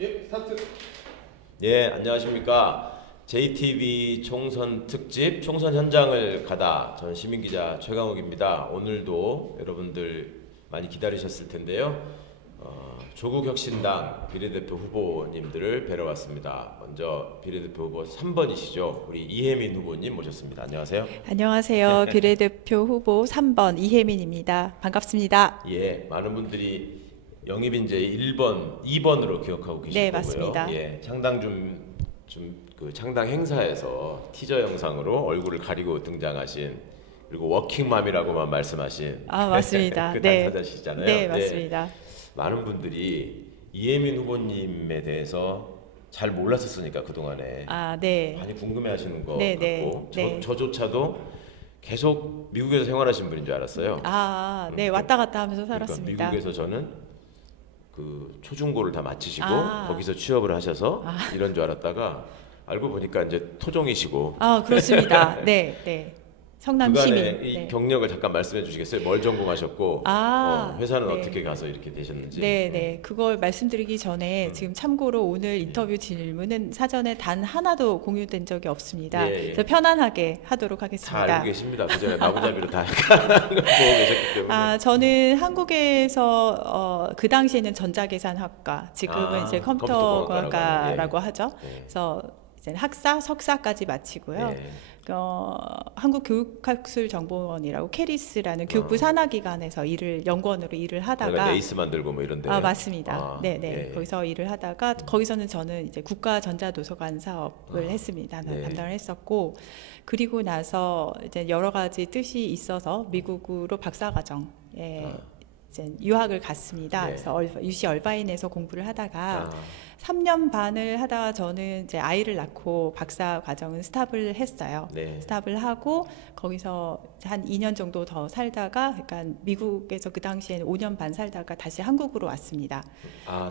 예, 스타트. 예, 안녕하십니까. JTB 총선 특집 총선 현장을 가다 전 시민기자 최강욱입니다. 오늘도 여러분들 많이 기다리셨을 텐데요. 조국 혁신당 비례대표 후보님들을 뵈러 왔습니다. 먼저 비례대표 후보 3번이시죠. 우리 이혜민 후보님 모셨습니다. 안녕하세요. 안녕하세요. 비례대표 후보 3번 이혜민입니다. 반갑습니다. 예, 많은 분들이 영입인재 1번, 2번으로 기억하고 계실 네, 거고요. 맞습니다. 예, 창당 그 창당 행사에서 티저 영상으로 얼굴을 가리고 등장하신, 그리고 워킹맘이라고만 말씀하신 맞습니다. 그 네. 당사자시잖아요. 네, 맞습니다. 많은 분들이 이혜민 후보님에 대해서 잘 몰랐었으니까 그동안에 네. 많이 궁금해하시는 것 네, 같고 네. 저조차도 계속 미국에서 생활하신 분인 줄 알았어요. 네, 왔다 갔다 하면서 그러니까 살았습니다. 미국에서 저는 그 초중고를 다 마치시고 아. 거기서 취업을 하셔서 이런 줄 알았다가 알고 보니까 이제 토종이시고 그렇습니다. 네, 네. 성남 시민. 그간의 이 네. 경력을 잠깐 말씀해 주시겠어요? 뭘 전공하셨고 회사는 네. 어떻게 가서 이렇게 되셨는지. 네, 네. 그걸 말씀드리기 전에 지금 참고로 오늘 인터뷰 질문은 사전에 단 하나도 공유된 적이 없습니다. 예, 예. 그래서 편안하게 하도록 다 하겠습니다. 알고 계십니다. 그전에 마구잡이로 다 보고 계셨기 때문에. 저는 한국에서 그 당시에는 전자계산학과, 지금은 이제 컴퓨터공학과라고 하죠. 네. 그래서 이제 학사, 석사까지 마치고요. 네. 한국교육학술정보원이라고 캐리스라는 교육부 산하기관에서 연구원으로 일을 내가 하다가 네이스 만들고 뭐 이런데. 맞습니다. 네, 네. 예. 거기서 일을 하다가 거기서는 저는 이제 국가전자도서관 사업을 했습니다. 네. 담당을 했었고, 그리고 나서 이제 여러 가지 뜻이 있어서 미국으로 박사과정에 이제 유학을 갔습니다. 네. 그래서 UC 얼바인에서 공부를 하다가 3년 반을 하다가 저는 이제 아이를 낳고 박사 과정은 스탑을 했어요. 네. 스탑을 하고 거기서 한 2년 정도 더 살다가, 그러니까 미국에서 그 당시에는 5년 반 살다가 다시 한국으로 왔습니다.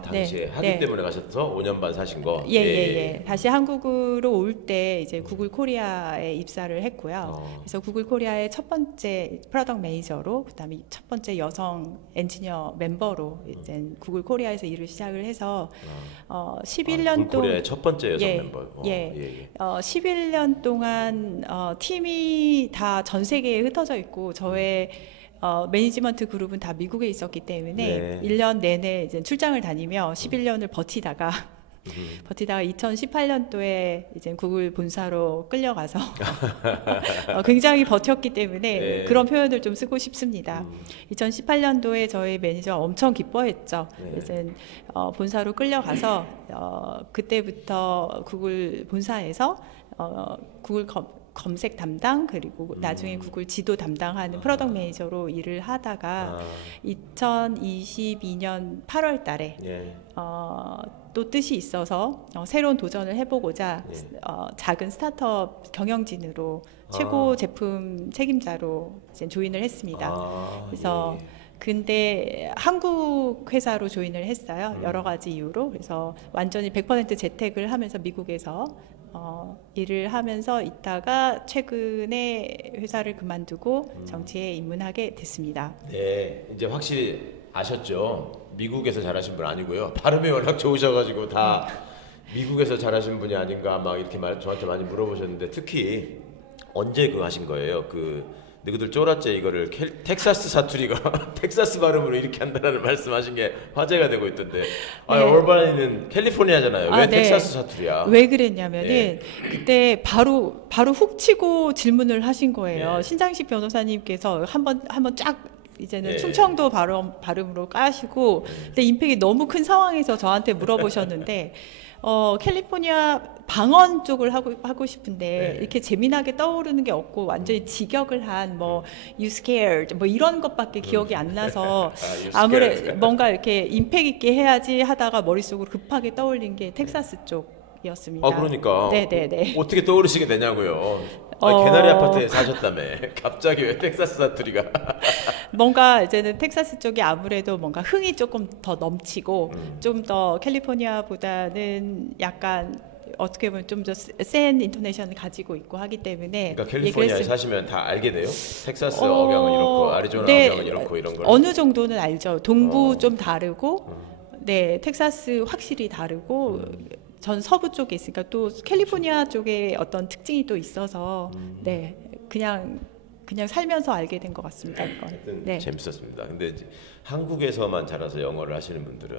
당시에 네. 학위 네. 때문에 가셔서 5년 반 사신 거. 예. 다시 한국으로 올 때 이제 구글 코리아에 입사를 했고요. 그래서 구글 코리아의 첫 번째 프로덕트 매니저로, 그다음에 첫 번째 여성 엔지니어 멤버로 이제 구글 코리아에서 일을 시작을 해서 11년 동안 코리아의 첫 번째 여성 예, 멤버. 예. 11년 동안 팀이 다 전 세계에 흩어져 있고 저의 매니지먼트 그룹은 다 미국에 있었기 때문에 네. 1년 내내 이제 출장을 다니며 11년을 버티다가 2018년도에 이제 구글 본사로 끌려가서 굉장히 버텼기 때문에 네. 그런 표현을 좀 쓰고 싶습니다. 2018년도에 저희 매니저가 엄청 기뻐했죠. 네. 이제 본사로 끌려가서 그때부터 구글 본사에서 구글 검색 담당, 그리고 나중에 구글 지도 담당하는 프로덕트 매니저로 일을 하다가 2022년 8월 달에 예. 또 뜻이 있어서 새로운 도전을 해보고자 작은 스타트업 경영진으로 최고 제품 책임자로 이제 조인을 했습니다. 그래서 근데 한국 회사로 조인을 했어요. 여러 가지 이유로. 그래서 완전히 100% 재택을 하면서 미국에서 일을 하면서 있다가 최근에 회사를 그만두고 정치에 입문하게 됐습니다. 네, 이제 확실히 아셨죠? 미국에서 자라신 분 아니고요. 발음이 워낙 좋으셔가지고 다 미국에서 자라신 분이 아닌가 막 이렇게 저한테 많이 물어보셨는데, 특히 언제 그거 하신 거예요? 너희들 쫄았지 이거를 텍사스 사투리가 텍사스 발음으로 이렇게 한다는 말씀하신 게 화제가 되고 있던데. 네. 얼바인은 캘리포니아잖아요. 왜 네. 텍사스 사투리야? 왜 그랬냐면은 예. 그때 바로 훅 치고 질문을 하신 거예요. 예. 신장식 변호사님께서 한번 쫙 이제는 예. 충청도 발음으로 까시고, 근데 임팩이 너무 큰 상황에서 저한테 물어보셨는데 캘리포니아 방언 쪽을 하고 싶은데 네. 이렇게 재미나게 떠오르는 게 없고 완전히 직역을 한 you scared 뭐 이런 것밖에 기억이 안 나서 you 아무래도 scared. 뭔가 이렇게 임팩 있게 해야지 하다가 머릿속으로 급하게 떠올린 게 텍사스 쪽이었습니다. 그러니까 네네네. 어떻게 떠오르시게 되냐고요. 어. 개나리 아파트에 사셨다며. 갑자기 왜 텍사스 사투리가? 뭔가 이제는 텍사스 쪽이 아무래도 뭔가 흥이 조금 더 넘치고 좀 더 캘리포니아보다는 약간 어떻게 보면 좀 더 센 인토네이션을 가지고 있고 하기 때문에 그러니까 캘리포니아에 사시면 다 알게 돼요? 텍사스 어, 억양은 이렇고 아리조나 네, 억양은 이렇고 이런 걸. 어느 정도는 알죠. 동부 좀 다르고 네, 텍사스 확실히 다르고 전 서부 쪽에 있으니까 또 캘리포니아 쪽에 어떤 특징이 또 있어서 네, 그냥 살면서 알게 된 것 같습니다. 이건. 하여튼 네. 재밌었습니다. 근데 이제 한국에서만 자라서 영어를 하시는 분들은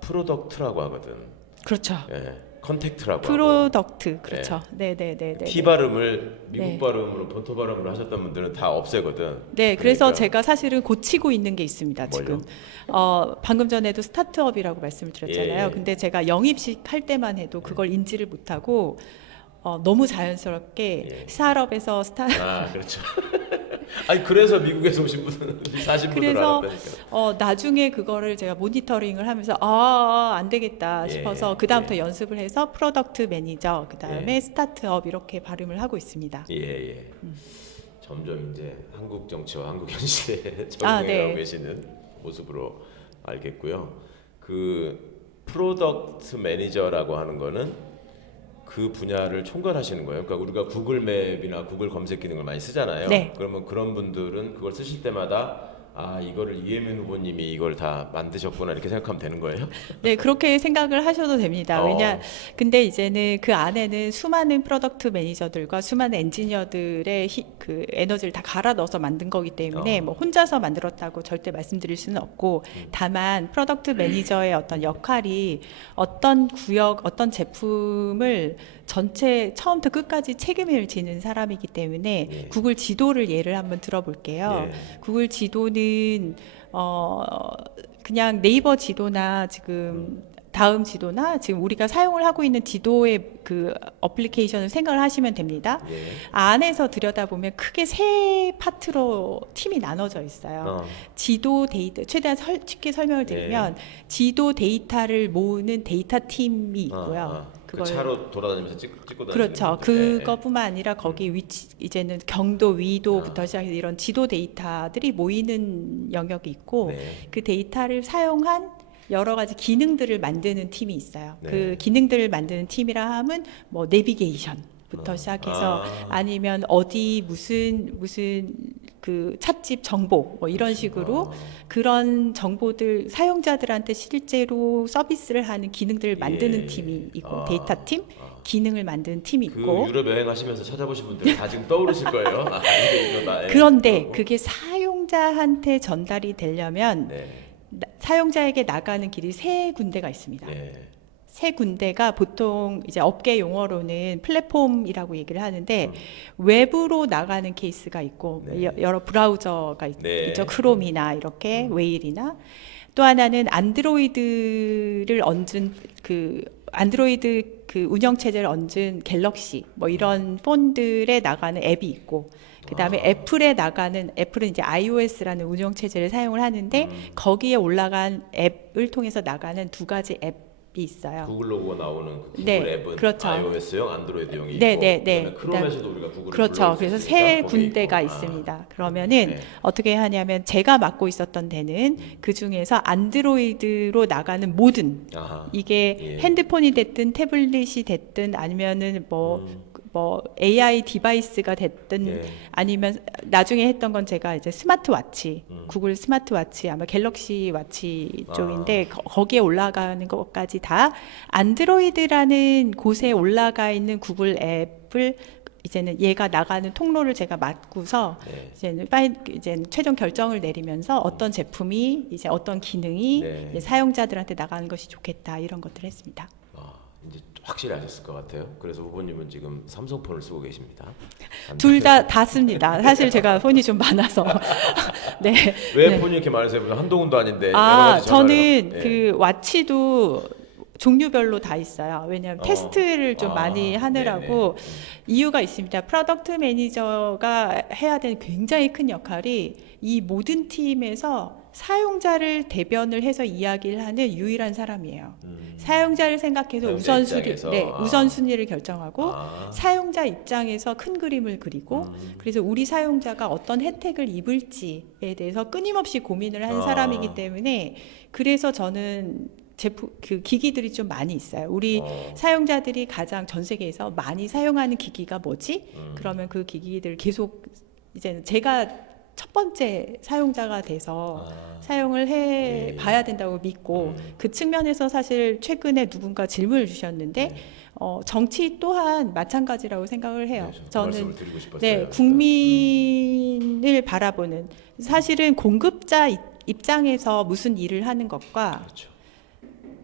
프로덕트라고 하거든. 그렇죠. 예, 컨택트라고 하고. 프로덕트 그렇죠. 네, 네, 네, 네. T 발음을 미국 네. 발음으로 본토 발음으로 하셨던 분들은 다 없애거든. 네, 그래서 그러니까 제가 사실은 고치고 있는 게 있습니다. 뭘요? 지금 방금 전에도 스타트업이라고 말씀을 드렸잖아요. 예. 근데 제가 영입식 할 때만 해도 그걸 인지를 못하고 너무 자연스럽게 예. 스타트업에서 아, 그렇죠. 아니 그래서 미국에서 오신 분은 사신 분들 그래서 알았다니까. 나중에 그거를 제가 모니터링을 하면서 안 되겠다 예, 싶어서 그 다음부터 연습을 해서 프로덕트 매니저, 그 다음에 스타트업 이렇게 발음을 하고 있습니다. 예, 예. 점점 이제 한국 정치와 한국 현실에 네. 적응해가고 계시는 모습으로 알겠고요. 그 프로덕트 매니저라고 하는 거는 그 분야를 총괄하시는 거예요. 그러니까 우리가 구글 맵이나 구글 검색 기능을 많이 쓰잖아요. 네. 그러면 그런 분들은 그걸 쓰실 때마다 이거를 이혜민 후보님이 이걸 다 만드셨구나 이렇게 생각하면 되는 거예요? 네, 그렇게 생각을 하셔도 됩니다. 근데 이제는 그 안에는 수많은 프로덕트 매니저들과 수많은 엔지니어들의 그 에너지를 다 갈아 넣어서 만든 거기 때문에 뭐 혼자서 만들었다고 절대 말씀드릴 수는 없고, 다만 프로덕트 매니저의 어떤 역할이 어떤 구역, 어떤 제품을 전체 처음부터 끝까지 책임을 지는 사람이기 때문에 예. 구글 지도를 예를 한번 들어볼게요. 예. 구글 지도는 그냥 네이버 지도나 지금 다음 지도나 지금 우리가 사용을 하고 있는 지도의 그 어플리케이션을 생각을 하시면 됩니다. 예. 안에서 들여다보면 크게 세 파트로 팀이 나눠져 있어요. 지도 데이터, 최대한 쉽게 설명을 드리면 지도 데이터를 모으는 데이터 팀이 있고요. 그 차로 돌아다니면서 찍고 다니는 그렇죠. 분들. 그것뿐만 아니라 거기 위치, 이제는 경도, 위도부터 시작해서 이런 지도 데이터들이 모이는 영역이 있고, 네. 그 데이터를 사용한 여러 가지 기능들을 만드는 팀이 있어요. 네. 그 기능들을 만드는 팀이라 함은 뭐 내비게이션부터 시작해서 아니면 어디 무슨 그 찻집 정보 뭐 이런 식으로 그런 정보들 사용자들한테 실제로 서비스를 하는 기능들을 만드는 예. 팀이 있고, 데이터 팀, 기능을 만드는 팀이 그 있고. 유럽 여행하시면서 찾아보신 분들 다 지금 떠오르실 거예요. 그런데 그게 사용자한테 전달이 되려면 네. 사용자에게 나가는 길이 세 군데가 있습니다. 네. 세 군데가 보통 이제 업계 용어로는 플랫폼이라고 얘기를 하는데, 외부로 나가는 케이스가 있고, 네. 여러 브라우저가 네. 있죠. 크롬이나 이렇게 웨일이나, 또 하나는 안드로이드를 얹은 안드로이드 그 운영 체제를 얹은 갤럭시 뭐 이런 폰들에 나가는 앱이 있고, 그다음에 애플은 이제 iOS라는 운영 체제를 사용을 하는데 거기에 올라간 앱을 통해서 나가는 두 가지 앱이 있어요. 구글 로고가 나오는 그 구글 네, 앱은 그렇죠. iOS용, 안드로이드용이 네, 있고, 네, 네. 그다음에 크롬에서도 우리가 구글을 그렇죠. 그래서 세 군데가 있고. 있습니다. 그러면은 네. 어떻게 하냐면 제가 맡고 있었던 데는 그 중에서 안드로이드로 나가는 모든, 아하. 이게 예. 핸드폰이 됐든 태블릿이 됐든 아니면은 뭐 AI 디바이스가 됐든 예. 아니면 나중에 했던 건 제가 이제 스마트워치, 구글 스마트워치, 아마 갤럭시 워치 쪽인데 거기에 올라가는 것까지 다 안드로이드라는 곳에 올라가 있는 구글 앱을 이제는 얘가 나가는 통로를 제가 맡고서 네. 이제는 최종 결정을 내리면서 어떤 제품이 이제 어떤 기능이 네. 이제 사용자들한테 나가는 것이 좋겠다 이런 것들을 했습니다. 이제 확실히 아셨을 것 같아요. 그래서 후보님은 지금 삼성폰을 쓰고 계십니다. 둘 다 씁니다. 사실 제가 폰이 좀 많아서. 네. 왜 네. 폰이 이렇게 많으세요? 무슨 한동훈도 아닌데 여러 가지 전화를 저는 예. 그 와치도 종류별로 다 있어요. 왜냐하면 테스트를 좀 많이 하느라고. 이유가 있습니다. 프로덕트 매니저가 해야 되는 굉장히 큰 역할이 이 모든 팀에서 사용자를 대변을 해서 이야기를 하는 유일한 사람이에요. 사용자를 생각해서 사용자 입장에서. 우선순위를 결정하고 사용자 입장에서 큰 그림을 그리고 그래서 우리 사용자가 어떤 혜택을 입을지에 대해서 끊임없이 고민을 한 사람이기 때문에, 그래서 저는 그 기기들이 좀 많이 있어요. 우리 사용자들이 가장 전 세계에서 많이 사용하는 기기가 뭐지? 그러면 그 기기들 계속 이제는 제가 첫 번째 사용자가 돼서 사용을 예, 예. 봐야 된다고 믿고 그 측면에서 사실 최근에 누군가 질문을 주셨는데 정치 또한 마찬가지라고 생각을 해요. 네, 그 저는 말씀을 드리고 싶었어요. 네, 국민을 바라보는 사실은 공급자 입장에서 무슨 일을 하는 것과 그렇죠.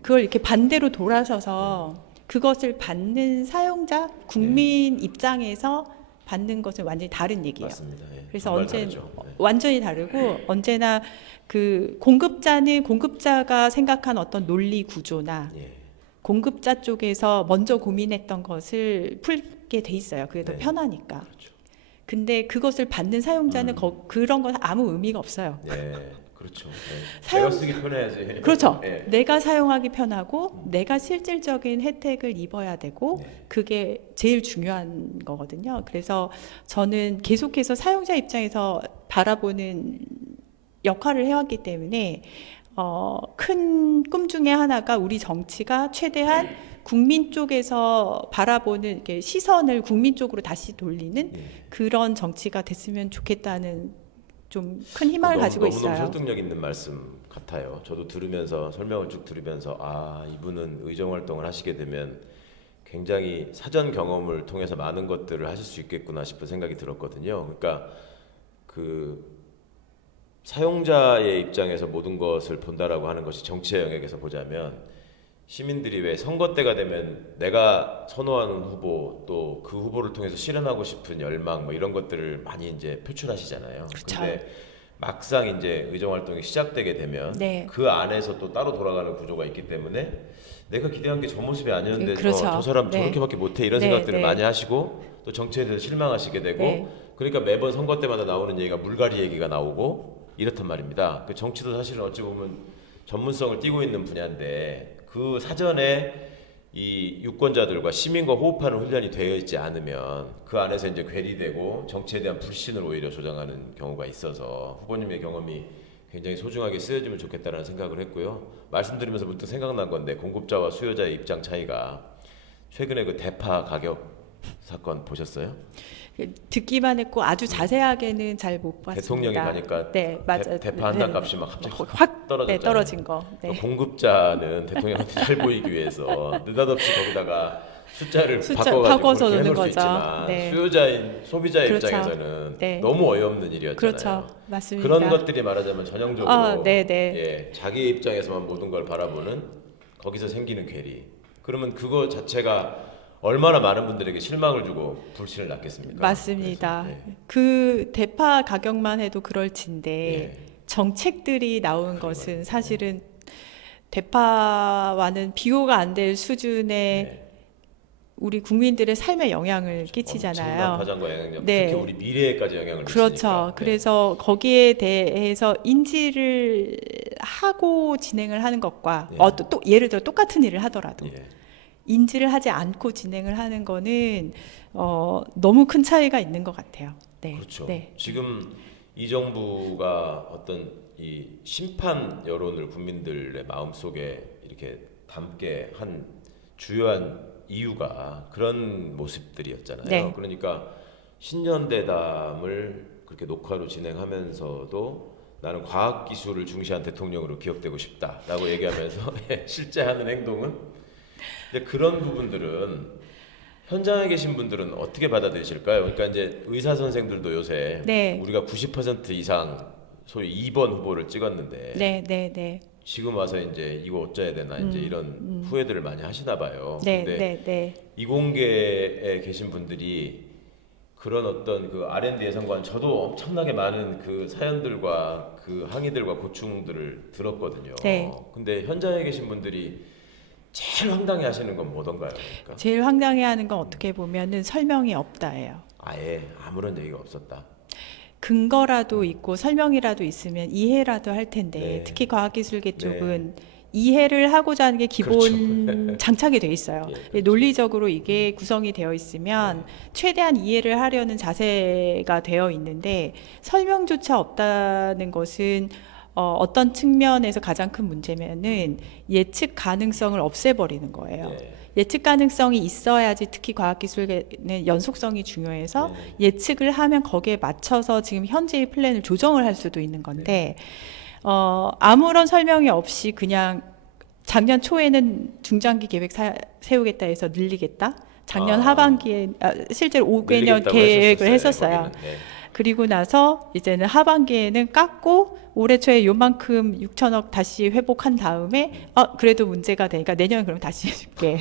그걸 이렇게 반대로 돌아서서 그것을 받는 사용자 국민 입장에서 받는 것은 완전히 다른 얘기예요. 맞습니다. 예, 그래서 정말 다르죠. 네. 완전히 다르고 언제나 그 공급자는 공급자가 생각한 어떤 논리 구조나 예. 공급자 쪽에서 먼저 고민했던 것을 풀게 돼 있어요. 그게 더 네. 편하니까. 그렇죠. 근데 그것을 받는 사용자는 그런 건 아무 의미가 없어요. 네, 그렇죠. 네. 사용- 내가 쓰기 편해야지. 그렇죠. 네. 내가 사용하기 편하고 내가 실질적인 혜택을 입어야 되고 네. 그게 제일 중요한 거거든요. 그래서 저는 계속해서 사용자 입장에서 바라보는 역할을 해왔기 때문에 큰 꿈 중에 하나가 우리 정치가 최대한 국민 쪽에서 바라보는 이렇게 시선을 국민 쪽으로 다시 돌리는 예. 그런 정치가 됐으면 좋겠다는 좀 큰 희망을 가지고 너무너무 있어요. 설득력 있는 말씀 같아요. 저도 들으면서 설명을 쭉 들으면서 이분은 의정 활동을 하시게 되면 굉장히 사전 경험을 통해서 많은 것들을 하실 수 있겠구나 싶은 생각이 들었거든요. 그러니까 그 사용자의 입장에서 모든 것을 본다라고 하는 것이 정치의 영역에서 보자면 시민들이 왜 선거 때가 되면 내가 선호하는 후보 또 그 후보를 통해서 실현하고 싶은 열망 뭐 이런 것들을 많이 이제 표출하시잖아요. 그렇죠. 근데 막상 이제 의정 활동이 시작되게 되면 네. 그 안에서 또 따로 돌아가는 구조가 있기 때문에 내가 기대한 게 저 모습이 아니었는데 그렇죠. 저 사람 네. 저렇게밖에 못해 이런 네, 생각들을 네. 많이 하시고 또 정치에 대해서 실망하시게 되고 네. 그러니까 매번 선거 때마다 나오는 얘기가 물갈이 얘기가 나오고 이렇단 말입니다. 그 정치도 사실은 어찌 보면 전문성을 띠고 있는 분야인데 그 사전에 이 유권자들과 시민과 호흡하는 훈련이 되어 있지 않으면 그 안에서 이제 괴리되고 정치에 대한 불신을 오히려 조장하는 경우가 있어서 후보님의 경험이 굉장히 소중하게 쓰여지면 좋겠다는 생각을 했고요. 말씀드리면서 문득 생각난 건데 공급자와 수요자의 입장 차이가 최근에 그 대파 가격 사건 보셨어요? 듣기만 했고 아주 자세하게는 잘 못 봤습니다. 대통령이 가니까 네, 맞아요. 대파 한 단 값이 막 갑자기 확 떨어졌잖아요. 네, 떨어진 거. 네. 그러니까 공급자는 대통령한테 잘 보이기 위해서 느닷없이 거기다가 숫자를 바꿔가지고 바꿔서 그렇게 넣는 해놓을 수 거죠. 있지만 네. 수요자인 소비자의 그렇죠. 입장에서는 네. 너무 어이없는 일이었잖아요. 그렇죠. 맞습니다. 그런 것들이 말하자면 전형적으로 네, 네. 예, 자기 입장에서만 모든 걸 바라보는 거기서 생기는 괴리. 그러면 그거 자체가 얼마나 많은 분들에게 실망을 주고 불신을 낳겠습니까? 맞습니다. 그래서, 그 대파 가격만 해도 그럴진데 예. 정책들이 나온 것은 사실은 대파와는 비교가 안 될 수준의 네. 우리 국민들의 삶에 영향을 엄청난 끼치잖아요. 파장과 영향력, 네. 특히 우리 미래에까지 영향을 그렇죠. 미치니까. 네. 그래서 거기에 대해서 인지를 하고 진행을 하는 것과 예. 또 예를 들어 똑같은 일을 하더라도 예. 인지를 하지 않고 진행을 하는 거는 너무 큰 차이가 있는 것 같아요. 네. 그렇죠. 네. 지금 이 정부가 어떤 이 심판 여론을 국민들의 마음속에 이렇게 담게 한 주요한 이유가 그런 모습들이었잖아요. 네. 그러니까 신년대담을 그렇게 녹화로 진행하면서도 나는 과학기술을 중시한 대통령으로 기억되고 싶다라고 얘기하면서 실제 하는 행동은 근데 그런 부분들은 현장에 계신 분들은 어떻게 받아들이실까요? 그러니까 이제 의사 선생들도 요새 네. 우리가 90% 이상 소위 2번 후보를 찍었는데 네, 네, 네. 지금 와서 이제 이거 어쩌야 되나 이제 이런 후회들을 많이 하시나 봐요. 네, 근데 네, 네. 이공계에 계신 분들이 그런 어떤 그 R&D 예산관 저도 엄청나게 많은 그 사연들과 그 항의들과 고충들을 들었거든요. 네. 근데 현장에 계신 분들이 제일 황당해 하시는 건 뭐던가요? 그러니까 제일 황당해하는 건 어떻게 보면은 설명이 없다예요. 아예 아무런 얘기가 없었다. 근거라도 있고 설명이라도 있으면 이해라도 할 텐데 네. 특히 과학기술계 쪽은 이해를 하고자 하는 게 기본 그렇죠. 장착이 돼 있어요. 예, 그렇죠. 논리적으로 이게 구성이 되어 있으면 최대한 이해를 하려는 자세가 되어 있는데 설명조차 없다는 것은 어떤 측면에서 가장 큰 문제면은 예측 가능성을 없애버리는 거예요. 네. 예측 가능성이 있어야지 특히 과학기술계는 연속성이 중요해서 네. 예측을 하면 거기에 맞춰서 지금 현재의 플랜을 조정을 할 수도 있는 건데 아무런 설명이 없이 그냥 작년 초에는 중장기 계획 세우겠다 해서 늘리겠다. 작년 하반기에 실제로 5개년 계획을 했었어요. 거기는. 네. 그리고 나서 이제는 하반기에는 깎고 올해 초에 요만큼 6천억 다시 회복한 다음에 그래도 문제가 되니까 내년 그럼 다시 줄게.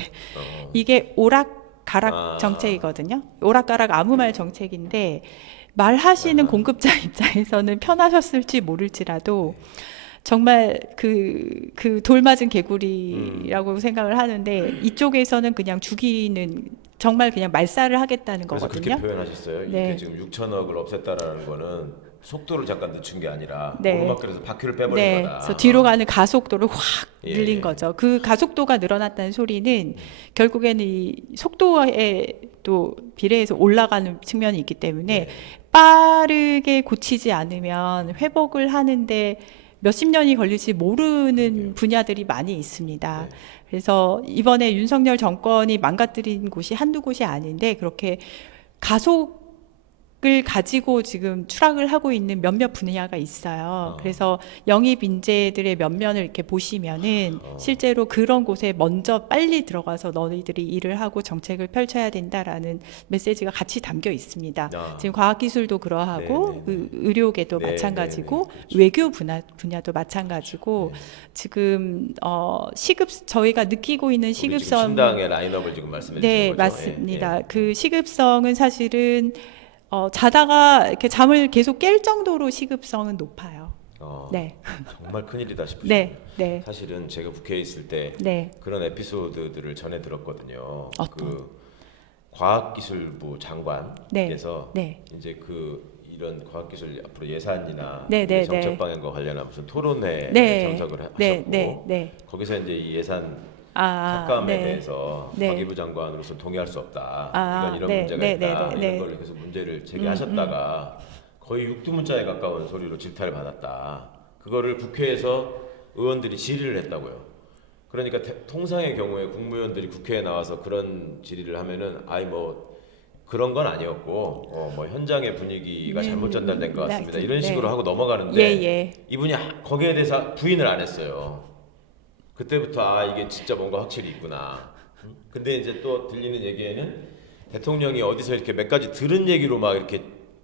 이게 오락가락 정책이거든요. 오락가락 아무 말 정책인데 말하시는 공급자 입장에서는 편하셨을지 모를지라도 정말 그 돌맞은 개구리라고 생각을 하는데 이쪽에서는 그냥 죽이는 정말 그냥 말살을 하겠다는 그래서 거거든요. 그렇게 표현하셨어요. 네. 이게 지금 6천억을 없앴다라는 거는 속도를 잠깐 늦춘 게 아니라 네. 오르막길에서 바퀴를 빼버린 네, 거다. 그래서 뒤로 가는 가속도를 확 예, 늘린 예. 거죠. 그 가속도가 늘어났다는 소리는 결국에는 이 속도에 또 비례해서 올라가는 측면이 있기 때문에 네. 빠르게 고치지 않으면 회복을 하는데 몇십 년이 걸릴지 모르는 분야들이 많이 있습니다. 네. 그래서 이번에 윤석열 정권이 망가뜨린 곳이 한두 곳이 아닌데 그렇게 가속을 가지고 지금 추락을 하고 있는 몇몇 분야가 있어요. 그래서 영입 인재들의 면면을 이렇게 보시면은 실제로 그런 곳에 먼저 빨리 들어가서 너희들이 일을 하고 정책을 펼쳐야 된다라는 메시지가 같이 담겨 있습니다. 지금 과학기술도 그러하고 의료계도 네, 마찬가지고 네, 네. 그렇죠. 외교 분야도 마찬가지고 네. 지금 시급 저희가 느끼고 있는 우리 지금 시급성 신당의 라인업을 지금 말씀해 주신 네, 거죠? 맞습니다. 예, 예. 그 시급성은 사실은 자다가 이렇게 잠을 계속 깰 정도로 시급성은 높아요. 네, 정말 큰일이다 싶으시죠. 네, 네, 사실은 제가 국회에 있을 때 네. 그런 에피소드들을 전해 들었거든요. 어떤? 그 과학기술부 장관께서 네. 이제 이런 과학기술 앞으로 예산이나 네, 네, 정책 네. 방향과 관련한 무슨 토론회에 네. 참석을 하셨고 네, 네, 네. 거기서 이제 이 예산 아, 삭감에 네. 대해서 네. 과기부 장관으로서 동의할 수 없다. 아, 이런 네, 문제가 네, 있다. 네, 네, 이런 네. 걸 계속 문제를 제기하셨다가 거의 육두문자에 가까운 소리로 질타를 받았다. 그거를 국회에서 의원들이 질의를 했다고요. 그러니까 통상의 경우에 국무위원들이 국회에 나와서 그런 질의를 하면은 뭐 그런 건 아니었고 뭐 현장의 분위기가 잘못 전달된 것 같습니다. 네, 이런 식으로 네. 하고 넘어가는데 예. 이분이 거기에 대해서 부인을 안 했어요. 그때부터 이게 진짜 뭔가 확실히 있구나. 근데 이제 또 들리는 얘기에는 대통령이 어디서 이렇게 몇 가지 들은 얘기로 막 이렇게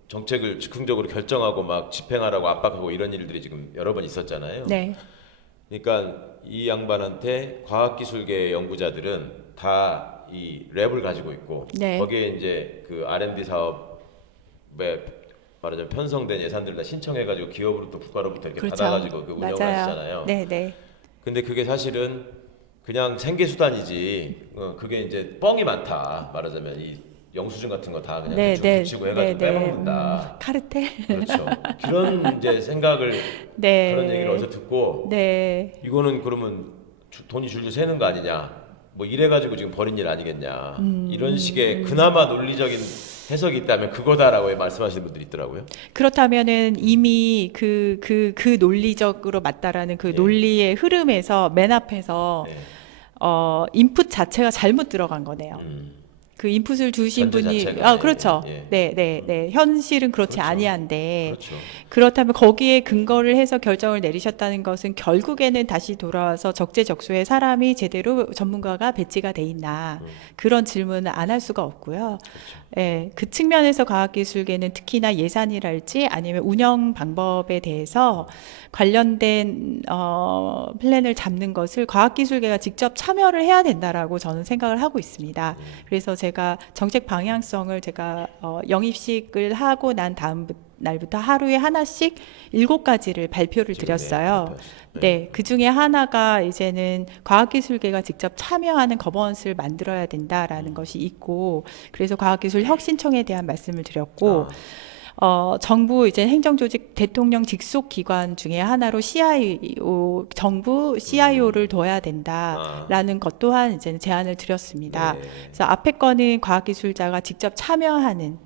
정책을 즉흥적으로 결정하고 막 집행하라고 압박하고 이런 일들이 지금 여러 번 있었잖아요. 네. 그러니까 이 양반한테 과학기술계 연구자들은 다 이 랩을 가지고 있고 네. 거기에 이제 그 R&D 사업에 말하자면 편성된 예산들을 다 신청해가지고 기업으로부터 국가로부터 이렇게 그렇죠. 받아가지고 그 운영을 맞아요. 하시잖아요. 네, 네. 근데 그게 사실은 그냥 생계수단이지 그게 이제 뻥이 많다. 말하자면 이 영수증 같은 거 다 그냥 네, 대충 네. 붙이고 해가지고 빼먹는다. 카르텔. 그렇죠. 그런 이제 생각을 네. 그런 얘기를 어디서 듣고 네. 이거는 그러면 돈이 줄줄 새는 거 아니냐? 뭐 이래가지고 지금 벌인 일 아니겠냐? 이런 식의 그나마 논리적인 해석이 있다면 그거다라고 말씀하시는 분들이 있더라고요. 그렇다면은 이미 그 논리적으로 맞다라는 그 예. 논리의 흐름에서 맨 앞에서 네. 인풋 자체가 잘못 들어간 거네요. 그 인풋을 주신 전제 분이 자체가, 그렇죠. 예. 네. 현실은 그렇지 그렇죠. 아니한데 그렇죠. 그렇다면 거기에 근거를 해서 결정을 내리셨다는 것은 결국에는 다시 돌아와서 적재적소에 사람이 제대로 전문가가 배치가 돼 있나 그런 질문은 안 할 수가 없고요. 예, 그 측면에서 과학기술계는 특히나 예산이랄지 아니면 운영 방법에 대해서 관련된 플랜을 잡는 것을 과학기술계가 직접 참여를 해야 된다라고 저는 생각을 하고 있습니다. 그래서 제가 정책 방향성을 제가 영입식을 하고 난 다음 날부터 하루에 하나씩 7가지를 발표를 드렸어요. 네, 그 중에 하나가 이제는 과학기술계가 직접 참여하는 거버넌스를 만들어야 된다라는 것이 있고, 그래서 과학기술혁신청에 대한 말씀을 드렸고, 정부 이제 행정조직 대통령 직속 기관 중에 하나로 CIO 정부 CIO를 둬야 된다라는 것 또한 이제 제안을 드렸습니다. 네. 그래서 앞에 거는 과학기술자가 직접 참여하는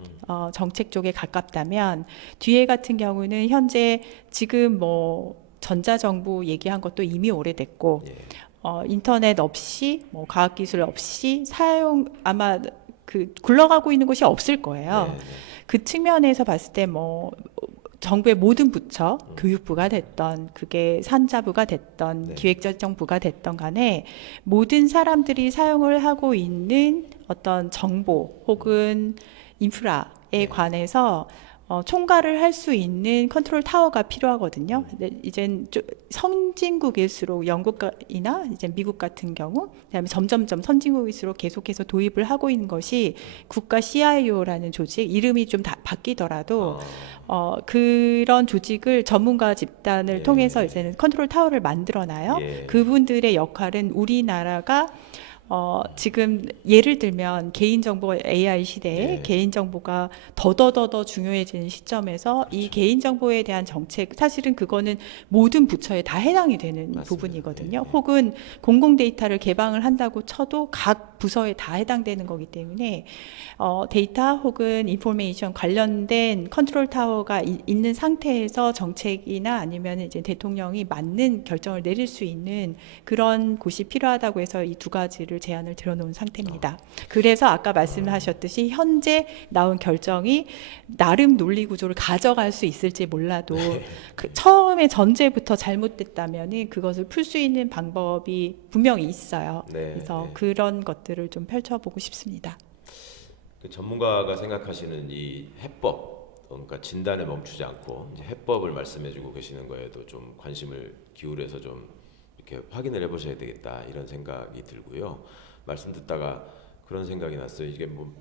정책 쪽에 가깝다면 뒤에 같은 경우는 현재 지금 뭐 전자정부 얘기한 것도 이미 오래됐고 예. 인터넷 없이 뭐 과학기술 없이 사용 아마 그 굴러가고 있는 곳이 없을 거예요. 네, 네. 그 측면에서 봤을 때 뭐 정부의 모든 부처, 교육부가 됐던 그게 산자부가 됐던 네. 기획재정부가 됐던 간에 모든 사람들이 사용을 하고 있는 어떤 정보 혹은 인프라에 관해서 총괄을 할 수 있는 컨트롤 타워가 필요하거든요. 근데 이젠 선진국일수록 영국이나 이제 미국 같은 경우, 그다음에 점점점 선진국일수록 계속해서 도입을 하고 있는 것이 국가 CIO라는 조직, 이름이 좀 바뀌더라도 그런 조직을 전문가 집단을 예. 통해서 이제는 컨트롤 타워를 만들어놔요. 예. 그분들의 역할은 우리나라가 지금 예를 들면 개인정보 AI 시대에 예. 개인정보가 더더더더 중요해지는 시점에서 이 개인정보에 대한 정책, 사실은 그거는 모든 부처에 다 해당이 되는 맞습니다. 부분이거든요. 예. 혹은 공공데이터를 개방을 한다고 쳐도 각 부서에 다 해당되는 거기 때문에 데이터 혹은 인포메이션 관련된 컨트롤 타워가 있는 상태에서 정책이나 아니면 이제 대통령이 맞는 결정을 내릴 수 있는 그런 곳이 필요하다고 해서 이 두 가지를 제안을 들어놓은 상태입니다. 그래서 아까 말씀하셨듯이 현재 나온 결정이 나름 논리 구조를 가져갈 수 있을지 몰라도 그 처음에 전제부터 잘못됐다면은 그것을 풀 수 있는 방법이 분명히 있어요. 네, 그래서 네. 그런 것들을 좀 펼쳐보고 싶습니다. 그 전문가가 생각하시는 이 해법, 그러니까 진단에 멈추지 않고 이제 해법을 말씀해주고 계시는 거에도 좀 관심을 기울여서 좀 이렇게 확인을 해보셔야 되겠다 이런 생각이 들고요. 말씀 듣다가 그런 생각이 났어요. 이게 뭐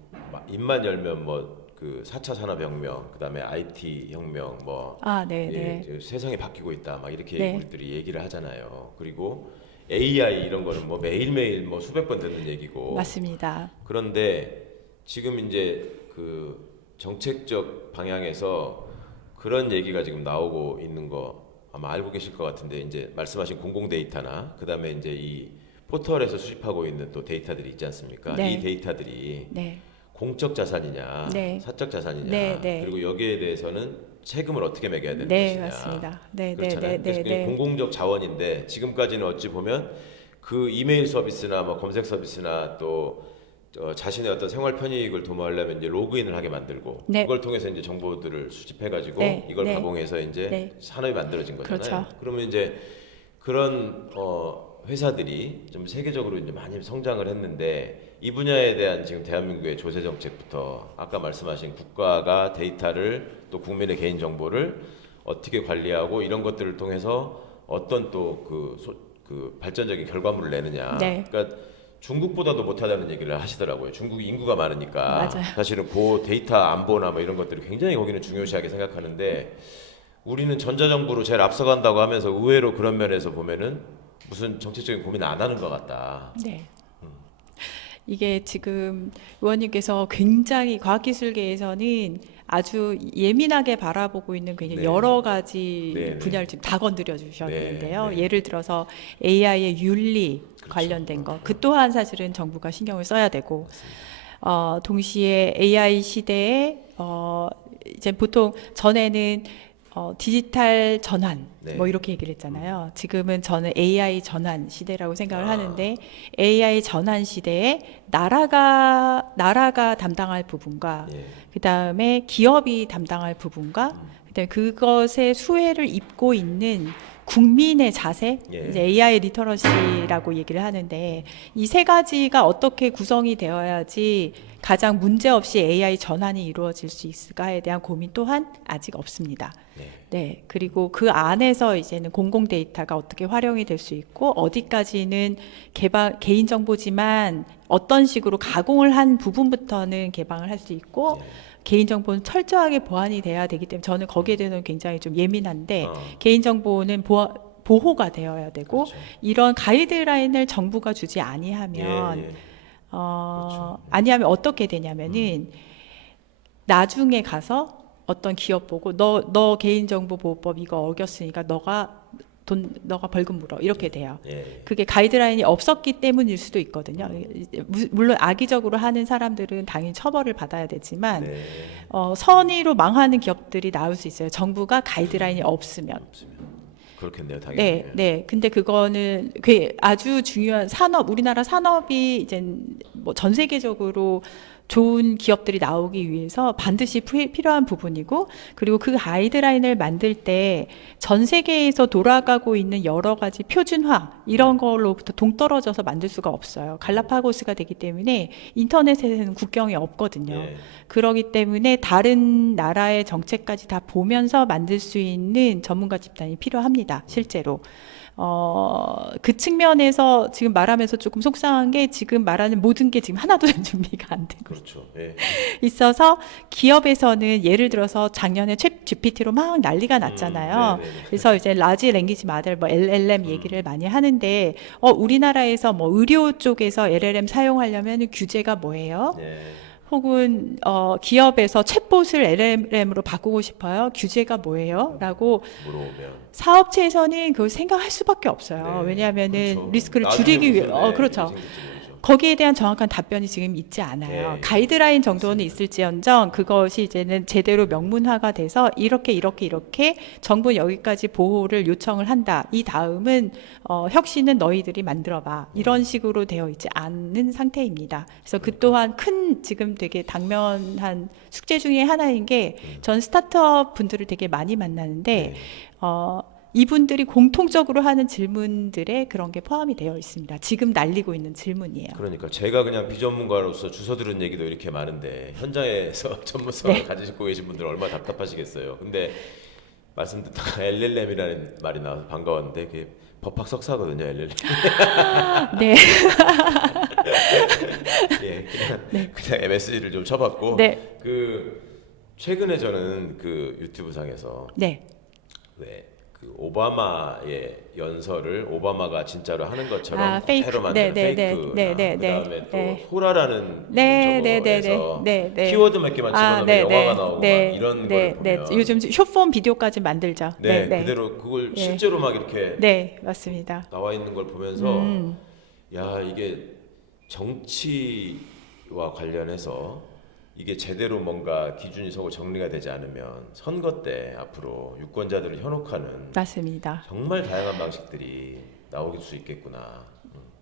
입만 열면 뭐 그 4차 산업혁명, 그다음에 IT 혁명, 뭐 네. 예, 세상이 바뀌고 있다, 막 이렇게 네. 우리들이 얘기를 하잖아요. 그리고 AI 이런 거는 뭐 매일매일 뭐 수백 번 듣는 얘기고. 맞습니다. 그런데 지금 이제 그 정책적 방향에서 그런 얘기가 지금 나오고 있는 거 아마 알고 계실 것 같은데, 이제 말씀하신 공공 데이터나 그다음에 이제 이 포털에서 수집하고 있는 또 데이터들이 있지 않습니까? 네. 이 데이터들이 네. 공적 자산이냐, 네. 사적 자산이냐, 네, 네. 그리고 여기에 대해서는 세금을 어떻게 매겨야 되는 네, 것이냐. 맞습니다. 네, 그렇잖아요. 네, 그래서 네, 그게 네. 공공적 자원인데 지금까지는 어찌 보면 그 이메일 서비스나 뭐 검색 서비스나 또 자신의 어떤 생활 편익을 도모하려면 이제 로그인을 하게 만들고, 네. 그걸 통해서 이제 정보들을 수집해가지고 네, 이걸 네. 가공해서 이제 네. 산업이 만들어진 거잖아요. 그렇죠. 그러면 이제 그런 회사들이 좀 세계적으로 이제 많이 성장을 했는데, 이 분야에 대한 지금 대한민국의 조세 정책부터 아까 말씀하신 국가가 데이터를 또 국민의 개인 정보를 어떻게 관리하고 이런 것들을 통해서 어떤 또 그 발전적인 결과물을 내느냐. 네. 그러니까 중국보다도 못하다는 얘기를 하시더라고요. 중국이 인구가 많으니까. 맞아요. 사실은 그 데이터 안보나 뭐 이런 것들을 굉장히 거기는 중요시하게 생각하는데, 우리는 전자정부로 제일 앞서간다고 하면서 의외로 그런 면에서 보면은 무슨 정책적인 고민 안 하는 것 같다. 네. 이게 지금 의원님께서 굉장히 과학기술계에서는 아주 예민하게 바라보고 있는 굉장히 네. 여러 가지 네, 네. 분야를 지금 다 건드려 주셨는데요. 네, 네. 예를 들어서 AI의 윤리 그렇죠. 관련된 거, 그 또한 사실은 정부가 신경을 써야 되고, 동시에 AI 시대에 이제 보통 전에는 디지털 전환 네. 뭐 이렇게 얘기를 했잖아요. 지금은 저는 AI 전환 시대라고 생각을 아. 하는데, AI 전환 시대에 나라가 담당할 부분과 예. 그다음에 기업이 담당할 부분과 그다음에 그것의 수혜를 입고 있는 국민의 자세, 예. 이제 AI 리터러시라고 얘기를 하는데, 이 세 가지가 어떻게 구성이 되어야지 가장 문제 없이 AI 전환이 이루어질 수 있을까에 대한 고민 또한 아직 없습니다. 네. 네, 그리고 그 안에서 이제는 공공 데이터가 어떻게 활용이 될 수 있고, 어디까지는 개인 정보지만 어떤 식으로 가공을 한 부분부터는 개방을 할 수 있고, 개인 정보는 철저하게 보안이 돼야 되기 때문에 저는 거기에 대해서는 굉장히 좀 예민한데, 개인 정보는 보호가 되어야 되고, 그렇죠. 이런 가이드라인을 정부가 주지 아니하면 예, 예. 아니하면 어떻게 되냐면은 나중에 가서 어떤 기업 보고 너 개인정보보호법 이거 어겼으니까 너가 벌금 물어, 이렇게 돼요. 예. 그게 가이드라인이 없었기 때문일 수도 있거든요. 물론 악의적으로 하는 사람들은 당연히 처벌을 받아야 되지만 네. 선의로 망하는 기업들이 나올 수 있어요. 정부가 가이드라인이 없으면. 그렇겠네요, 당연히. 네, 네. 근데 그거는 그 아주 중요한 산업, 우리나라 산업이 이제 뭐 전 세계적으로 좋은 기업들이 나오기 위해서 반드시 필요한 부분이고, 그리고 그 가이드라인을 만들 때 전 세계에서 돌아가고 있는 여러 가지 표준화 이런 걸로부터 동떨어져서 만들 수가 없어요. 갈라파고스가 되기 때문에 인터넷에는 국경이 없거든요. 예. 그러기 때문에 다른 나라의 정책까지 다 보면서 만들 수 있는 전문가 집단이 필요합니다. 실제로. 그 측면에서 지금 말하면서 조금 속상한 게 지금 말하는 모든 게 지금 하나도 준비가 안 되고 그렇죠. 예. 있어서 기업에서는 예를 들어서 작년에 챗 GPT로 막 난리가 났잖아요. 네네네. 그래서 이제 라지 랭귀지 마들 뭐 LLM 얘기를 많이 하는데 우리나라에서 뭐 의료 쪽에서 LLM 사용하려면 규제가 뭐예요? 네. 혹은 기업에서 챗봇을 LLM으로 바꾸고 싶어요. 규제가 뭐예요? 라고 물어보면 사업체에서는 그걸 생각할 수밖에 없어요. 네, 왜냐하면은 그렇죠. 리스크를 나중에 줄이기 위해, 무슨, 네, 그렇죠. 일이 생길지 모르죠. 거기에 대한 정확한 답변이 지금 있지 않아요. 네, 가이드라인 정도는 있을지언정 그것이 이제는 제대로 명문화가 돼서 이렇게 정부 여기까지 보호를 요청을 한다. 이 다음은 혁신은 너희들이 만들어봐. 이런 식으로 되어 있지 않는 상태입니다. 그래서 그 또한 큰 지금 되게 당면한 숙제 중에 하나인 게 전 스타트업 분들을 되게 많이 만나는데 네. 이분들이 공통적으로 하는 질문들에 그런 게 포함이 되어 있습니다. 지금 날리고 있는 질문이에요. 그러니까 제가 그냥 비전문가로서 주워 들은 얘기도 이렇게 많은데 현장에서 전문성을 네. 가지고 계신 분들 얼마나 답답하시겠어요. 근데 말씀 듣다가 LLM이라는 말이 나와서 반가웠는데 그게 법학 석사거든요, LLM. 네. 예, 그냥 MSG를 좀 쳐봤고 네. 그 최근에 저는 그 유튜브 상에서 네. 왜 그 오바마의 연설을 오바마가 진짜로 하는 것처럼 페이크. 새로 만든 네, 네, 페이크나 네, 네, 네, 그다음에 또 네. 소라라는 네, 네, 네, 저거에서 네, 네. 키워드 몇 개만 집어넣으면 영화가 나오고 막 이런 걸 보면 요즘 숏폼 비디오까지 만들죠. 네, 그대로 그걸 네. 실제로 막 이렇게 네, 맞습니다. 나와 있는 걸 보면서 야 이게 정치와 관련해서 이게 제대로 뭔가 기준이 서고 정리가 되지 않으면 선거 때 앞으로 유권자들을 현혹하는 맞습니다. 정말 다양한 방식들이 나올 수 있겠구나.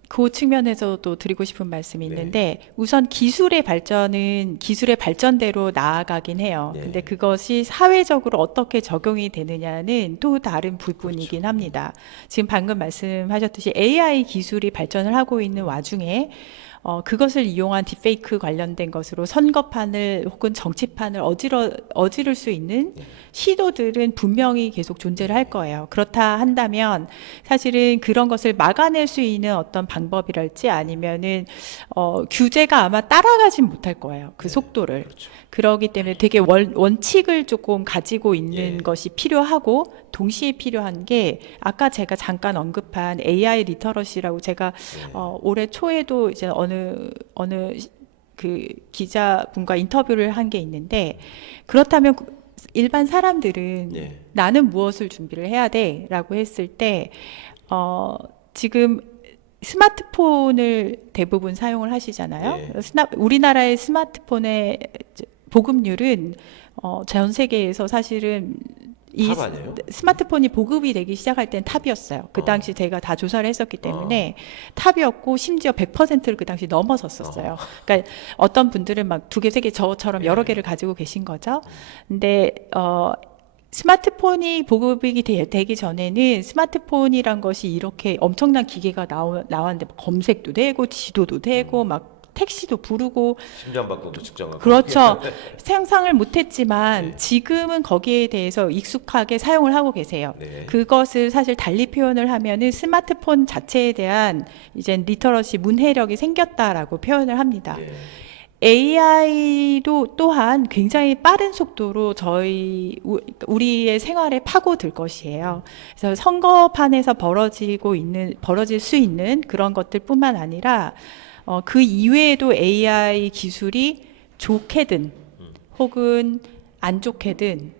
그 측면에서도 드리고 싶은 말씀이 있는데 우선 기술의 발전은 기술의 발전대로 나아가긴 해요. 네. 근데 그것이 사회적으로 어떻게 적용이 되느냐는 또 다른 부분이긴 그렇죠. 합니다. 지금 방금 말씀하셨듯이 AI 기술이 발전을 하고 있는 와중에 그것을 이용한 딥페이크 관련된 것으로 선거판을 혹은 정치판을 어지를 수 있는 시도들은 분명히 계속 존재를 할 거예요. 그렇다 한다면 사실은 그런 것을 막아낼 수 있는 어떤 방법이랄지 아니면은 규제가 아마 따라가진 못할 거예요. 그 속도를. 그렇죠. 그러기 때문에 되게 원칙을 조금 가지고 있는 예. 것이 필요하고 동시에 필요한 게 아까 제가 잠깐 언급한 AI 리터러시라고 제가 올해 초에도 이제 어느 그 기자분과 인터뷰를 한 게 있는데 그렇다면 일반 사람들은 예. 나는 무엇을 준비를 해야 돼라고 했을 때 지금 스마트폰을 대부분 사용을 하시잖아요. 예. 우리나라의 스마트폰의 보급률은 전 세계에서 사실은 이 탑 아니에요? 스마트폰이 보급이 되기 시작할 땐 탑이었어요. 그 당시 제가 다 조사를 했었기 때문에 탑이었고 심지어 100%를 그 당시 넘어섰었어요. 그러니까 어떤 분들은 막 2개, 3개 저처럼 여러 개를 가지고 계신 거죠. 근데 스마트폰이 보급이 되기 전에는 스마트폰이란 것이 이렇게 엄청난 기계가 나왔는데 검색도 되고 지도도 되고 막 택시도 부르고 심장박동도 측정하고 그렇죠. 상상을 못했지만 네. 지금은 거기에 대해서 익숙하게 사용을 하고 계세요. 네. 그것을 사실 달리 표현을 하면은 스마트폰 자체에 대한 이제 리터러시 문해력이 생겼다라고 표현을 합니다. 네. AI도 또한 굉장히 빠른 속도로 우리의 생활에 파고들 것이에요. 그래서 선거판에서 벌어질 수 있는 그런 것들뿐만 아니라 그 이외에도 AI 기술이 좋게든 혹은 안 좋게든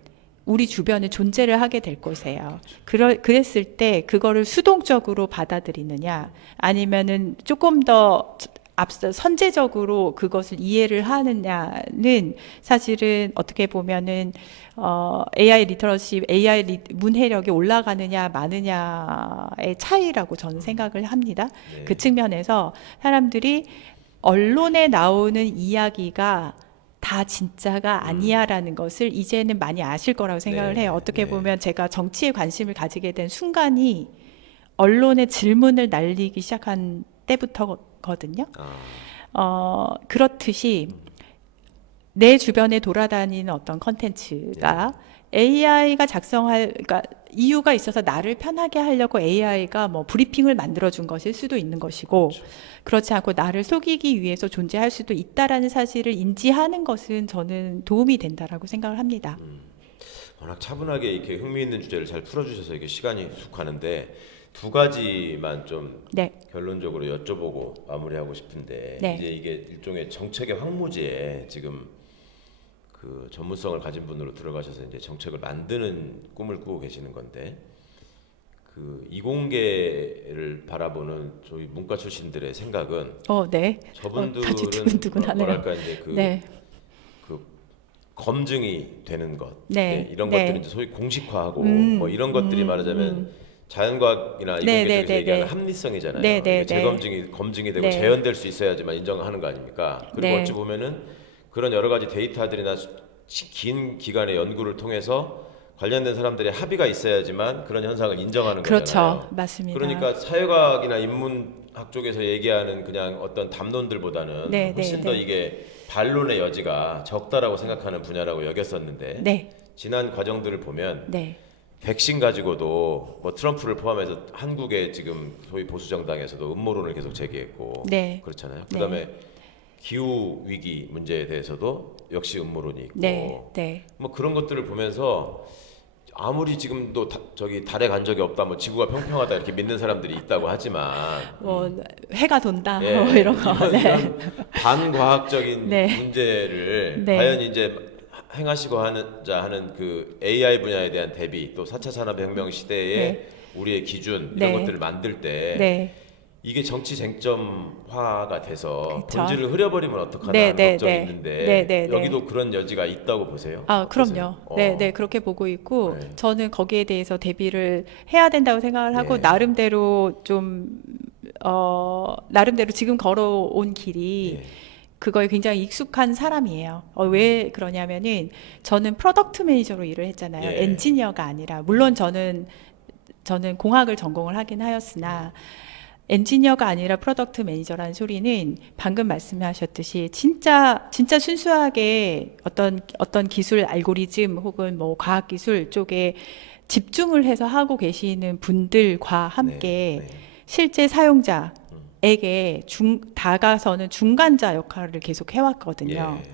우리 주변에 존재를 하게 될 것이에요. 그랬을 때 그거를 수동적으로 받아들이느냐 아니면은 조금 더 앞서 선제적으로 그것을 이해를 하느냐는 사실은 어떻게 보면은 AI 리터러시, 문해력이 올라가느냐 마느냐의 차이라고 저는 생각을 합니다. 네. 그 측면에서 사람들이 언론에 나오는 이야기가 다 진짜가 아니야라는 것을 이제는 많이 아실 거라고 생각을 네, 해요. 어떻게 네. 보면 제가 정치에 관심을 가지게 된 순간이 언론의 질문을 날리기 시작한 때부터거든요. 그렇듯이 내 주변에 돌아다니는 어떤 컨텐츠가 AI가 그러니까 이유가 있어서 나를 편하게 하려고 AI가 뭐 브리핑을 만들어준 것일 수도 있는 것이고, 그렇죠. 그렇지 않고 나를 속이기 위해서 존재할 수도 있다라는 사실을 인지하는 것은 저는 도움이 된다라고 생각을 합니다. 워낙 차분하게 이렇게 흥미있는 주제를 잘 풀어주셔서 이게 시간이 훅 가는데 두 가지만 좀 네. 결론적으로 여쭤보고 마무리하고 싶은데 네. 이제 이게 일종의 정책의 황무지에 지금 그 전문성을 가진 분으로 들어가셔서 이제 정책을 만드는 꿈을 꾸고 계시는 건데 그 이공계를 바라보는 저희 문과 출신들의 생각은 네. 저분들은 아주 두근두근하네요. 뭐랄까 이제 네. 그 검증이 되는 것 네. 이런 네. 것들을 이제 소위 공식화하고 뭐 이런 것들이 말하자면 자연과학이나 네, 이공계에서 네, 얘기하는 네. 합리성이잖아요. 네, 네, 이게 네. 재검증이 검증이 되고 네. 재현될 수 있어야지만 인정하는 거 아닙니까? 그리고 네. 어찌 보면은 그런 여러 가지 데이터들이나 긴 기간의 연구를 통해서 관련된 사람들의 합의가 있어야지만 그런 현상을 인정하는 그렇죠. 거잖아요. 맞습니다. 그러니까 사회과학이나 인문학 쪽에서 얘기하는 그냥 어떤 담론들보다는 네, 훨씬 네, 더 네. 이게 반론의 여지가 적다라고 생각하는 분야라고 여겼었는데 네. 지난 과정들을 보면 네. 백신 가지고도 뭐 트럼프를 포함해서 한국의 지금 소위 보수 정당에서도 음모론을 계속 제기했고 네. 그렇잖아요. 네. 그다음에 기후 위기 문제에 대해서도 역시 음모론이 있고 네. 네. 뭐 그런 것들을 보면서 아무리 지금도 저기 달에 간 적이 없다, 뭐 지구가 평평하다 이렇게 믿는 사람들이 있다고 하지만 뭐 해가 돈다 예, 뭐 이런 거. 네. 이런 반과학적인 네. 문제를 네. 과연 이제 행하시고 하는 그 AI 분야에 대한 대비 또 4차 산업혁명 시대의 네. 우리의 기준 이런 네. 것들을 만들 때 네. 이게 정치 쟁점화가 돼서 그쵸. 본질을 흐려버리면 어떡하나 네, 하는 네, 걱정이 네. 있는데 네, 네, 네. 여기도 그런 여지가 있다고 보세요? 그럼요. 어떠세요? 네, 네, 그렇게 보고 있고, 네. 저는 거기에 대해서 대비를 해야 된다고 생각을 하고, 네. 나름대로 좀, 나름대로 지금 걸어온 길이 예. 그거에 굉장히 익숙한 사람이에요. 왜 그러냐면은, 저는 프로덕트 매니저로 일을 했잖아요. 예. 엔지니어가 아니라. 물론 저는 공학을 전공을 하긴 하였으나, 엔지니어가 아니라 프로덕트 매니저라는 소리는 방금 말씀하셨듯이 진짜 순수하게 어떤 기술 알고리즘 혹은 뭐 과학 기술 쪽에 집중을 해서 하고 계시는 분들과 함께 네, 네. 실제 사용자에게 다가서는 중간자 역할을 계속 해왔거든요. 예.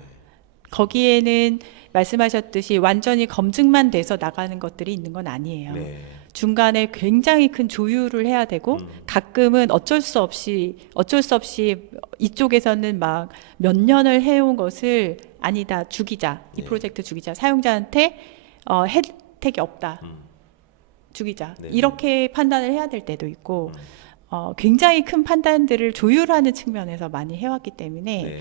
거기에는 말씀하셨듯이 완전히 검증만 돼서 나가는 것들이 있는 건 아니에요. 네. 중간에 굉장히 큰 조율을 해야 되고 가끔은 어쩔 수 없이 이쪽에서는 막 몇 년을 해온 것을 아니다 죽이자 이 네. 프로젝트 죽이자 사용자한테 혜택이 없다 죽이자 네. 이렇게 판단을 해야 될 때도 있고 굉장히 큰 판단들을 조율하는 측면에서 많이 해왔기 때문에 네.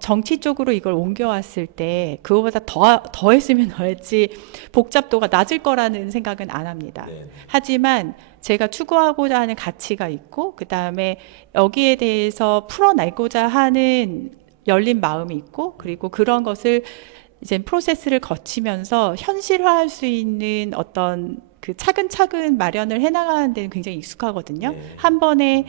정치 쪽으로 이걸 옮겨왔을 때 그거보다 더 했으면 더 했지 복잡도가 낮을 거라는 생각은 안 합니다. 네. 하지만 제가 추구하고자 하는 가치가 있고 그 다음에 여기에 대해서 풀어내고자 하는 열린 마음이 있고 그리고 그런 것을 이제 프로세스를 거치면서 현실화할 수 있는 어떤 그 차근차근 마련을 해나가는 데는 굉장히 익숙하거든요. 네. 한 번에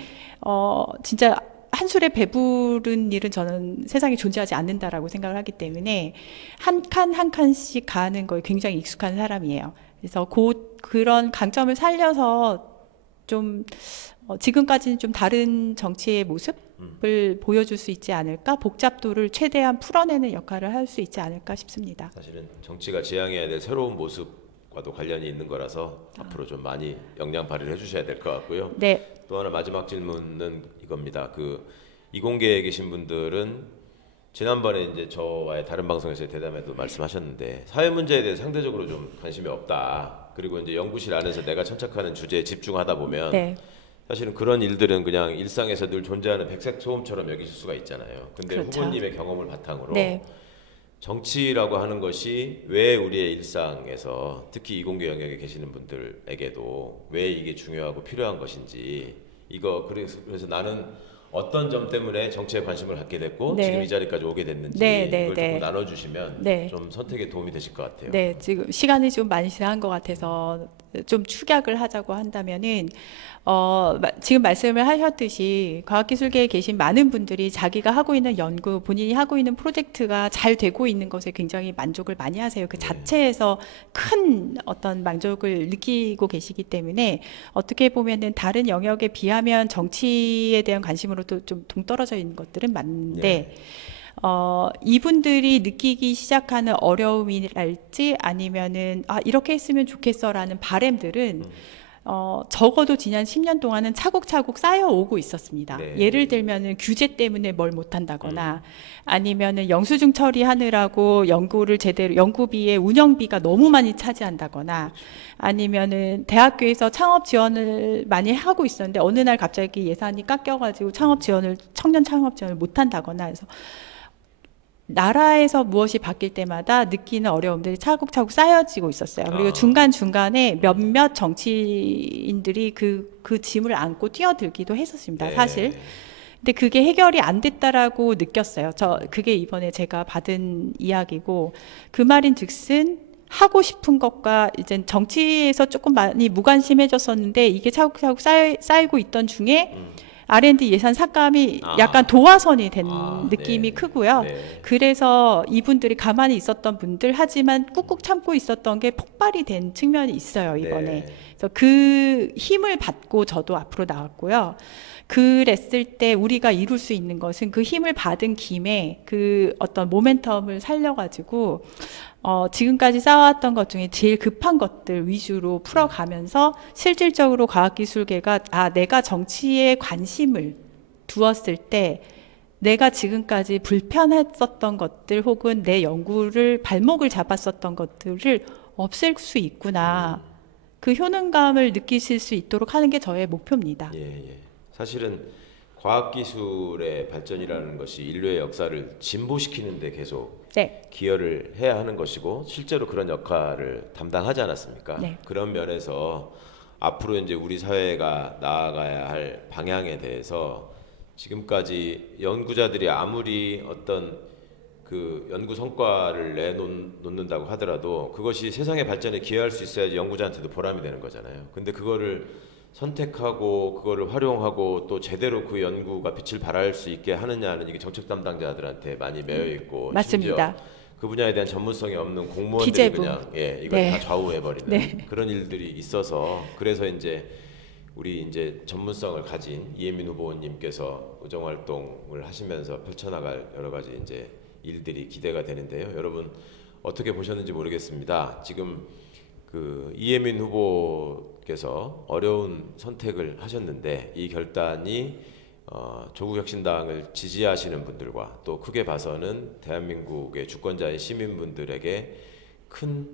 진짜 한 술에 배부른 일은 저는 세상에 존재하지 않는다라고 생각을 하기 때문에 한 칸 한 칸씩 가는 거에 굉장히 익숙한 사람이에요. 그래서 그런 강점을 살려서 좀 지금까지는 좀 다른 정치의 모습을 보여줄 수 있지 않을까, 복잡도를 최대한 풀어내는 역할을 할 수 있지 않을까 싶습니다. 사실은 정치가 지향해야 될 새로운 모습과도 관련이 있는 거라서 앞으로 좀 많이 역량 발휘를 해주셔야 될 것 같고요. 네, 또 하나 마지막 질문은 이겁니다. 그 이공계에 계신 분들은 지난번에 이제 저와의 다른 방송에서 대담에도 말씀하셨는데 사회 문제에 대해 상대적으로 좀 관심이 없다. 그리고 이제 연구실 안에서 내가 천착하는 주제에 집중하다 보면 네, 사실은 그런 일들은 그냥 일상에서 늘 존재하는 백색 소음처럼 여기실 수가 있잖아요. 근데 그렇죠. 후보님의 경험을 바탕으로 네. 정치라고 하는 것이 왜 우리의 일상에서 특히 이공계 영역에 계시는 분들에게도 왜 이게 중요하고 필요한 것인지 이거 그래서 나는 어떤 점 때문에 정치에 관심을 갖게 됐고 네. 지금 이 자리까지 오게 됐는지 네, 네, 이걸 네. 조금 나눠주시면 네. 좀 선택에 도움이 되실 것 같아요. 네, 지금 시간이 좀 많이 지난 것 같아서 좀 축약을 하자고 한다면은 지금 말씀을 하셨듯이 과학기술계에 계신 많은 분들이 자기가 하고 있는 연구, 본인이 하고 있는 프로젝트가 잘 되고 있는 것에 굉장히 만족을 많이 하세요. 그 네. 자체에서 큰 어떤 만족을 느끼고 계시기 때문에 어떻게 보면은 다른 영역에 비하면 정치에 대한 관심으로도 좀 동떨어져 있는 것들은 맞는데 네. 이분들이 느끼기 시작하는 어려움이랄지 아니면은 이렇게 했으면 좋겠어라는 바람들은 적어도 지난 10년 동안은 차곡차곡 쌓여오고 있었습니다. 네. 예를 들면은 규제 때문에 뭘 못한다거나 아니면은 영수증 처리하느라고 연구를 제대로 연구비의 운영비가 너무 많이 차지한다거나 아니면은 대학교에서 창업 지원을 많이 하고 있었는데 어느 날 갑자기 예산이 깎여가지고 청년 창업 지원을 못한다거나 해서 나라에서 무엇이 바뀔 때마다 느끼는 어려움들이 차곡차곡 쌓여지고 있었어요. 그리고 중간중간에 몇몇 정치인들이 그 짐을 안고 뛰어들기도 했었습니다. 네. 사실. 근데 그게 해결이 안 됐다라고 느꼈어요. 그게 이번에 제가 받은 이야기고 그 말인 즉슨 하고 싶은 것과 이제 정치에서 조금 많이 무관심해졌었는데 이게 차곡차곡 쌓이고 있던 중에 R&D 예산 삭감이 약간 도화선이 된 느낌이 네. 크고요. 네. 그래서 이분들이 가만히 있었던 분들 하지만 꾹꾹 참고 있었던 게 폭발이 된 측면이 있어요, 이번에. 네. 그래서 그 힘을 받고 저도 앞으로 나왔고요. 그랬을 때 우리가 이룰 수 있는 것은 그 힘을 받은 김에 그 어떤 모멘텀을 살려가지고 지금까지 쌓아왔던 것 중에 제일 급한 것들 위주로 풀어가면서 실질적으로 과학기술계가 내가 정치에 관심을 두었을 때 내가 지금까지 불편했었던 것들 혹은 내 연구를 발목을 잡았었던 것들을 없앨 수 있구나. 그 효능감을 느끼실 수 있도록 하는 게 저의 목표입니다. 예. 사실은 과학기술의 발전이라는 것이 인류의 역사를 진보시키는 데 계속 네. 기여를 해야 하는 것이고 실제로 그런 역할을 담당하지 않았습니까? 네. 그런 면에서 앞으로 이제 우리 사회가 나아가야 할 방향에 대해서 지금까지 연구자들이 아무리 어떤 그 연구 성과를 내놓는다고 하더라도 그것이 세상의 발전에 기여할 수 있어야지 연구자한테도 보람이 되는 거잖아요. 근데 그거를 선택하고 그거를 활용하고 또 제대로 그 연구가 빛을 발할 수 있게 하느냐는 이게 정책 담당자들한테 많이 매여 있고 맞습니다. 심지어 그 분야에 대한 전문성이 없는 공무원들이 기재부. 그냥 이걸 네. 다 좌우해 버리는 네. 그런 일들이 있어서 그래서 이제 우리 이제 전문성을 가진 이혜민 후보님께서 의정 활동을 하시면서 펼쳐나갈 여러 가지 이제 일들이 기대가 되는데요. 여러분 어떻게 보셨는지 모르겠습니다. 지금 그 이혜민 후보께서 어려운 선택을 하셨는데 이 결단이 조국혁신당을 지지하시는 분들과 또 크게 봐서는 대한민국의 주권자인 시민분들에게 큰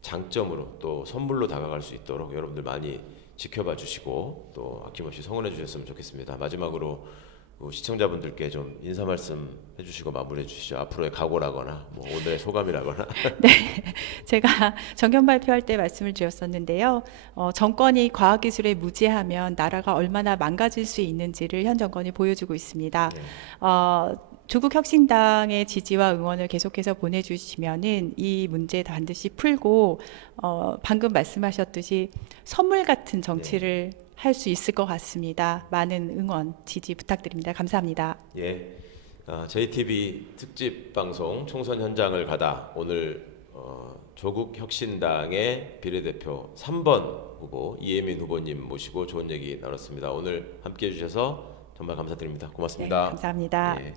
장점으로 또 선물로 다가갈 수 있도록 여러분들 많이 지켜봐 주시고 또 아낌없이 성원해 주셨으면 좋겠습니다. 마지막으로 시청자분들께 좀 인사 말씀 해주시고 마무리해 주시죠. 앞으로의 각오라거나 뭐 오늘의 소감이라거나. 네, 제가 정견 발표할 때 말씀을 드렸었는데요. 정권이 과학기술에 무지하면 나라가 얼마나 망가질 수 있는지를 현 정권이 보여주고 있습니다. 네. 조국 혁신당의 지지와 응원을 계속해서 보내주시면은 이 문제 반드시 풀고 방금 말씀하셨듯이 선물 같은 정치를 할 수 있을 것 같습니다. 많은 응원, 지지 부탁드립니다. 감사합니다. 예, JTB 특집 방송 총선 현장을 가다 오늘 조국 혁신당의 비례대표 3번 후보 이혜민 후보님 모시고 좋은 얘기 나눴습니다. 오늘 함께해 주셔서 정말 감사드립니다. 고맙습니다. 네, 감사합니다. 예.